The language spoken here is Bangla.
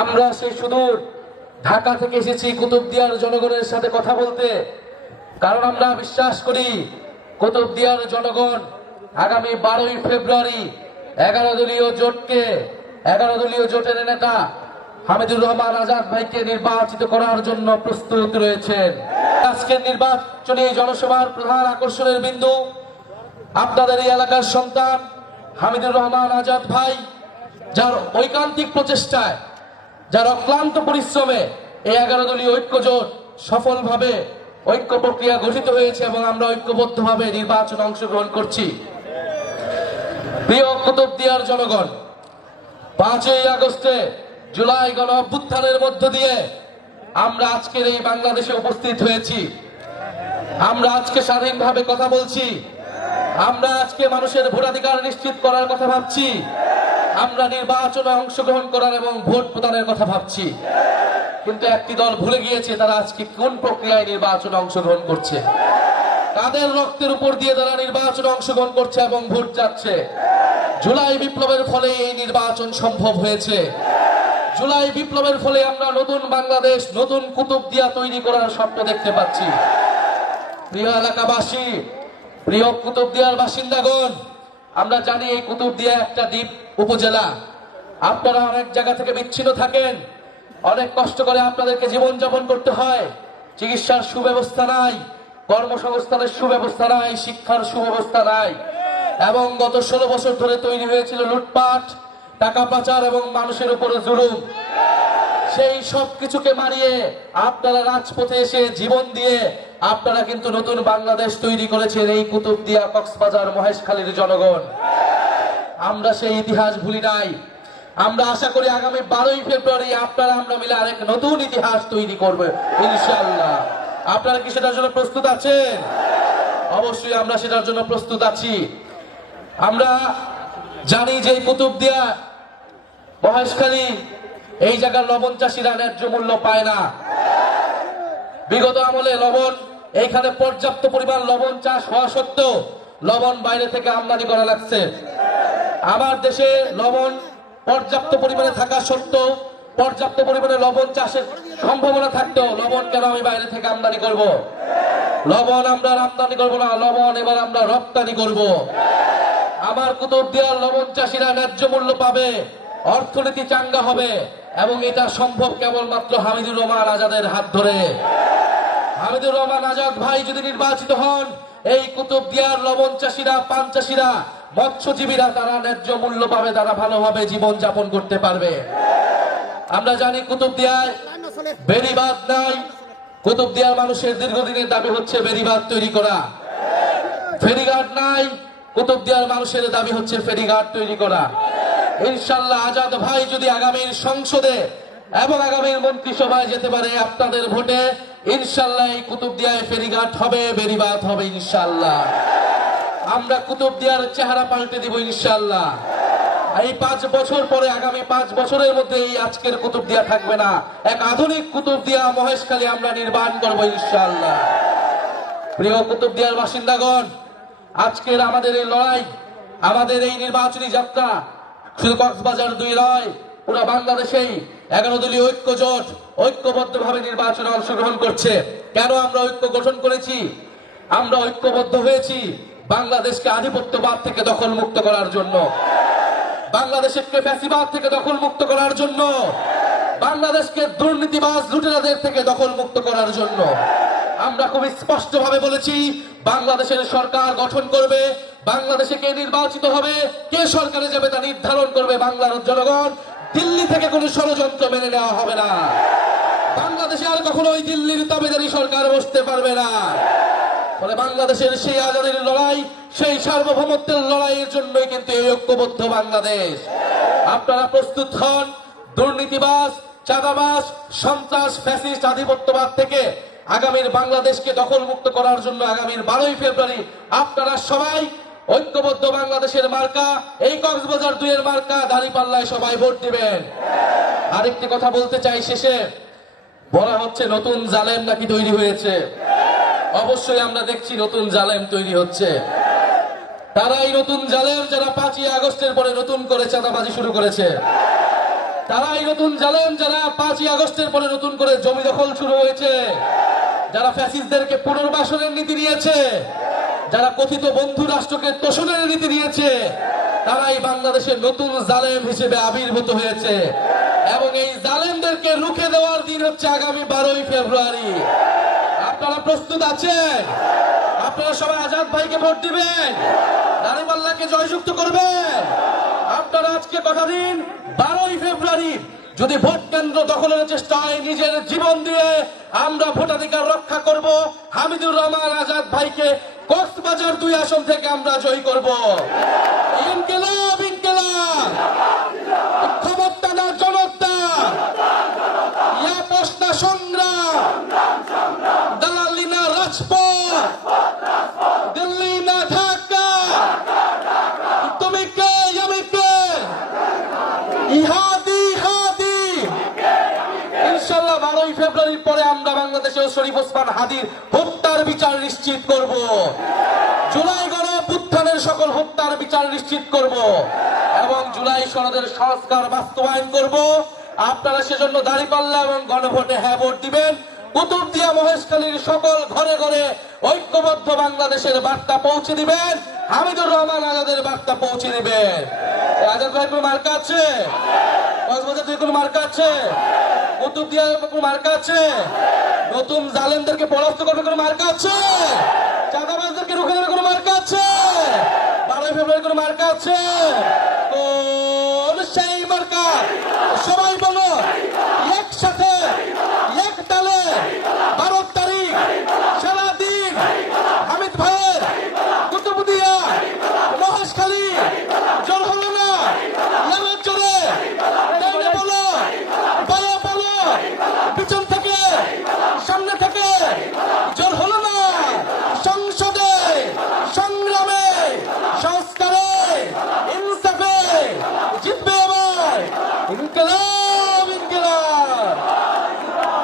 আমরা সেই সুদূর ঢাকা থেকে এসেছি কুতুবদিয়ার জনগণের সাথে কথা বলতে। কারণ আমরা বিশ্বাস করি, কুতুবদিয়ার জনগণ আগামী বারোই ফেব্রুয়ারি এগারো দলীয় জোটকে, এগারো দলীয় জোটের নেতা হামিদুর রহমান আজাদ ভাইকে নির্বাচিত করার জন্য প্রস্তুত রয়েছেন। আজকের নির্বাচনী জনসভার প্রধান আকর্ষণের বিন্দু আপনাদের এই এলাকার সন্তান হামিদুর রহমান আজাদ ভাই, যার ঐকান্তিক প্রচেষ্টায় যার অক্লান্ত পরিশ্রমে এই এগারো দলীয় ঐক্য জোট সফলভাবে ঐক্য প্রক্রিয়া গঠিত হয়েছে এবং আমরা ঐক্যবদ্ধভাবে নির্বাচন অংশগ্রহণ করছি। প্রিয় জনগণ, পাঁচই আগস্টে জুলাই গণ অভ্যুত্থানের মধ্য দিয়ে আমরা আজকের এই বাংলাদেশে উপস্থিত হয়েছি। আমরা আজকে স্বাধীনভাবে কথা বলছি। আমরা আজকে মানুষের ভোটাধিকার নিশ্চিত করার কথা ভাবছি। আমরা নির্বাচনে অংশগ্রহণ করার এবং ভোট প্রদানের কথা ভাবছি। কিন্তু একটি দল ভুলে গিয়েছে তারা আজকে কোন প্রক্রিয়ায় নির্বাচনে অংশগ্রহণ করছে। তাদের রক্তের উপর দিয়ে তারা নির্বাচনে অংশগ্রহণ করছে এবং ভোট যাচ্ছে জুলাই বিপ্লবের ফলে এই নির্বাচন সম্ভব হয়েছে। জুলাই বিপ্লবের ফলে আমরা নতুন বাংলাদেশ, নতুন কুতুব দিয়া তৈরি করার স্বপ্ন দেখতে পাচ্ছি। প্রিয় এলাকাবাসী, প্রিয় কুতুবদিয়ার বাসিন্দাগণ, আমরা জানি এই কুতুবদিয়া একটা দ্বীপ। উপজেলা। আপনারা অনেক জায়গা থেকে বিচ্ছিন্ন থাকেন। অনেক কষ্ট করে আপনাদেরকে জীবন যাপন করতে হয়। চিকিৎসার সুব্যবস্থা নাই, কর্মসংস্থানের সুব্যবস্থা নাই, শিক্ষার সুব্যবস্থা নাই। এবং গত ষোলো বছর ধরে তৈরি হয়েছিল লুটপাট, টাকা পাচার এবং মানুষের উপরে জুলুম। সেই সব কিছুকে মারিয়ে আপনারা রাজপথে এসে জীবন দিয়ে আপনারা কিন্তু নতুন বাংলাদেশ তৈরি করেছেন এই কুতুবদিয়া কক্সবাজার মহেশখালীর জনগণ। আমরা সেই ইতিহাস ভুলি নাই। আমরা আশা করি আগামী বারোই ফেব্রুয়ারি আপনারা, আমরা মিলে আরেক নতুন ইতিহাস তৈরি করবে ইনশাল্লাহ আপনারা কি সেটার জন্য প্রস্তুত আছেন? অবশ্যই আমরা সেটার জন্য প্রস্তুত আছি। আমরা জানি যে কুতুবদিয়া মহেশখালী এই জায়গার লবণ চাষিরা ন্যায্য মূল্য পায় না। বিগত আমলে লবণ, এইখানে পর্যাপ্ত পরিমাণ লবণ চাষ হওয়া সত্ত্বেও লবণ বাইরে থেকে আমদানি করা লাগছে। আমার দেশে লবণ পর্যাপ্ত পরিমাণে থাকা সত্ত্বেও, পর্যাপ্ত পরিমাণে লবণ চাষের সম্ভাবনা থাকতেও লবণ কেন আমি বাইরে থেকে আমদানি করব। লবণ আমরা আমদানি করব না, লবণ এবার আমরা রপ্তানি করব। আমার কুতুবদিয়ার লবণ চাষিরা ন্যায্য মূল্য পাবে, অর্থনীতি চাঙ্গা হবে, এবং এটা সম্ভব কেবলমাত্র হামিদুর রহমান আজাদের হাত ধরে হামিদুর রহমান আজাদ ভাই যদি নির্বাচিত হন, এই কুতুব কুতুবদিয়ার লবণ চাষিরা, পান চাষিরা মৎস্যজীবীরা তারা ন্যায্য মূল্য পাবে, তারা ভালোভাবে জীবন যাপন করতে পারবে। আমরা জানি কুতুবদিয়ায় বেরিবাদ নাই। কুতুবদিয়ার মানুষের দীর্ঘদিনের দাবি হচ্ছে বেরিবাদ তৈরি করা। ফেরিঘাট নাই। কুতুবদিয়ার মানুষের দাবি হচ্ছে ফেরিঘাট তৈরি করা। ইনশাল্লাহ আজাদ ভাই যদি আগামীর সংসদে এবং আগামীর মন্ত্রিসভায় যেতে পারে আপনাদের ভোটে, ইনশাল্লাহ এই কুতুবদিয়ায় ফেরিঘাট হবে বেরিবাদ হবে ইনশাল্লাহ। আমরা কুতুব কুতুবদিয়ার চেহারা পাল্টে দিব ইনশাল্লাহ এই পাঁচ বছর পরে, আগামী পাঁচ বছরের মধ্যে এই আজকের কুতুব কুতুবদিয়া থাকবে না। এক আধুনিক কুতুবদিয়া মহেশখালী আমরা নির্মাণ করব ইনশাল্লাহ প্রিয় কুতুবদিয়ার বাসিন্দাগণ, আজকের আমাদের এই লড়াই, আমাদের এই নির্বাচনী যাত্রা শুধু কক্সবাজার দুই নয় পুরো বাংলাদেশেই এগারো দলীয় ঐক্য জোট ঐক্যবদ্ধ ভাবে নির্বাচনে অংশগ্রহণ করছে। কেন আমরা ঐক্য গঠন করেছি? আমরা ঐক্যবদ্ধ হয়েছি। বাংলাদেশকে আধিপত্যবাদ থেকে দখল মুক্ত করার জন্য। বাংলাদেশকে ফ্যাসিবাদ থেকে দখল মুক্ত করার জন্য। বাংলাদেশকে দুর্নীতিবাজ লুটেরাদের থেকে দখল মুক্ত করার জন্য। আমরা খুব স্পষ্ট ভাবে বলেছি, বাংলাদেশের সরকার গঠন করবে, বাংলাদেশে কে নির্বাচিত হবে, কে সরকারে যাবে তা নির্ধারণ করবে বাংলার জনগণ। দিল্লি থেকে কোনো ষড়যন্ত্র মেনে নেওয়া হবে না। বাংলাদেশে আর কখনো ওই দিল্লির তাবেদারি সরকার বসতে পারবে না। ফলে বাংলাদেশের সেই আজাদের লড়াই, সেই সার্বভৌমত্বের লড়াইয়ের জন্যই কিন্তু এই ঐক্যবদ্ধ বাংলাদেশ। আপনারা প্রস্তুত হন দুর্নীতিবাস চাঁদাবাস সন্ত্রাস, ফ্যাসিস্ট, আধিপত্যবাদ থেকে আগামীর বাংলাদেশকে দখল মুক্ত করার জন্য আগামীর বারোই ফেব্রুয়ারি আপনারা সবাই ঐক্যবদ্ধ বাংলাদেশের মার্কা, এই কক্সবাজার দুইয়ের মার্কা, দাঁড়িপাল্লায় সবাই ভোট দিবেন। আরেকটি কথা বলতে চাই শেষে। বলা হচ্ছে নতুন জালেম নাকি তৈরি হয়েছে? অবশ্যই আমরা দেখছি নতুন জালেম তৈরি হচ্ছে। তারাই নতুন জালেম যারা পাঁচই আগস্টের পরে নতুন করে চাঁদাবাজি শুরু করেছে। তারাই নতুন জালেম যারা পাঁচই আগস্টের পরে নতুন করে জমি দখল শুরু হয়েছে। যারা ফ্যাসিস্টদেরকে পুনর্বাসনের নীতি নিয়েছে। যারা কথিত বন্ধু রাষ্ট্রকে তোষণের নীতি নিয়েছে। তারাই বাংলাদেশের নতুন জালেম হিসেবে আবির্ভূত হয়েছে। এবং এই জালেমদেরকে রুখে দেওয়ার দিন হচ্ছে আগামী বারোই ফেব্রুয়ারি। প্রস্তুত আছেন আপনারা সবাই আজাদ ভাইকে ভোট দিবেন। দাঁড়িপাল্লাকে জয়যুক্ত করবেন। আপনারা আজকে কথা দিন, বারোই ফেব্রুয়ারি, যদি ভোট কেন্দ্র দখলের চেষ্টায় নিজের জীবন দিয়ে আমরা ভোটাধিকার রক্ষা করব, হামিদুর রহমান আজাদ ভাইকে কক্সবাজার দুই আসন থেকে আমরা জয়ী করব। ইনকেলাব ক্ষমতা না জনতা ইয়া প্রশ্ন সংগ্রাম দালালি না রাজপথ দিল্লি না ঢাকা তুমি কে আমি কে ইহাদি ইহাদি ইনশাল্লাহ বারোই ফেব্রুয়ারির পরে আমরা বাংলাদেশে শরীফ ওসমান হাদির হত্যার বিচার নিশ্চিত করব। জুলাই গণ অভ্যুত্থানের সকল হত্যার বিচার নিশ্চিত করব এবং জুলাই সনদের সংস্কার বাস্তবায়ন করব। আপনারা সেজন্য দাঁড়িপাল্লা এবং গণভোটে হ্যাঁ ভোট দিবেন। কুতুবদিয়া মহেশখালীর সকল ঘরে ঘরে ঐক্যবদ্ধ বাংলাদেশের বার্তা পৌঁছে দিবেন। হামিদুর রহমান আজাদের বার্তা পৌঁছে দিবেন। আজাদ ভাই কোনো মার্কা আছে? কক্সবাজার থেকে কোনো মার্কা আছে? কুতুবদিয়া কোনো মার্কা আছে? নতুন জালেমদেরকে পরাস্ত করবে কোনো মার্কা আছে? চাঁদাবাজদেরকে রুখে দেবে কোনো মার্কা আছে? বারোই ফেব্রুয়ারি কোনো মার্কা আছে? সেই মার্কা? সবাই বলো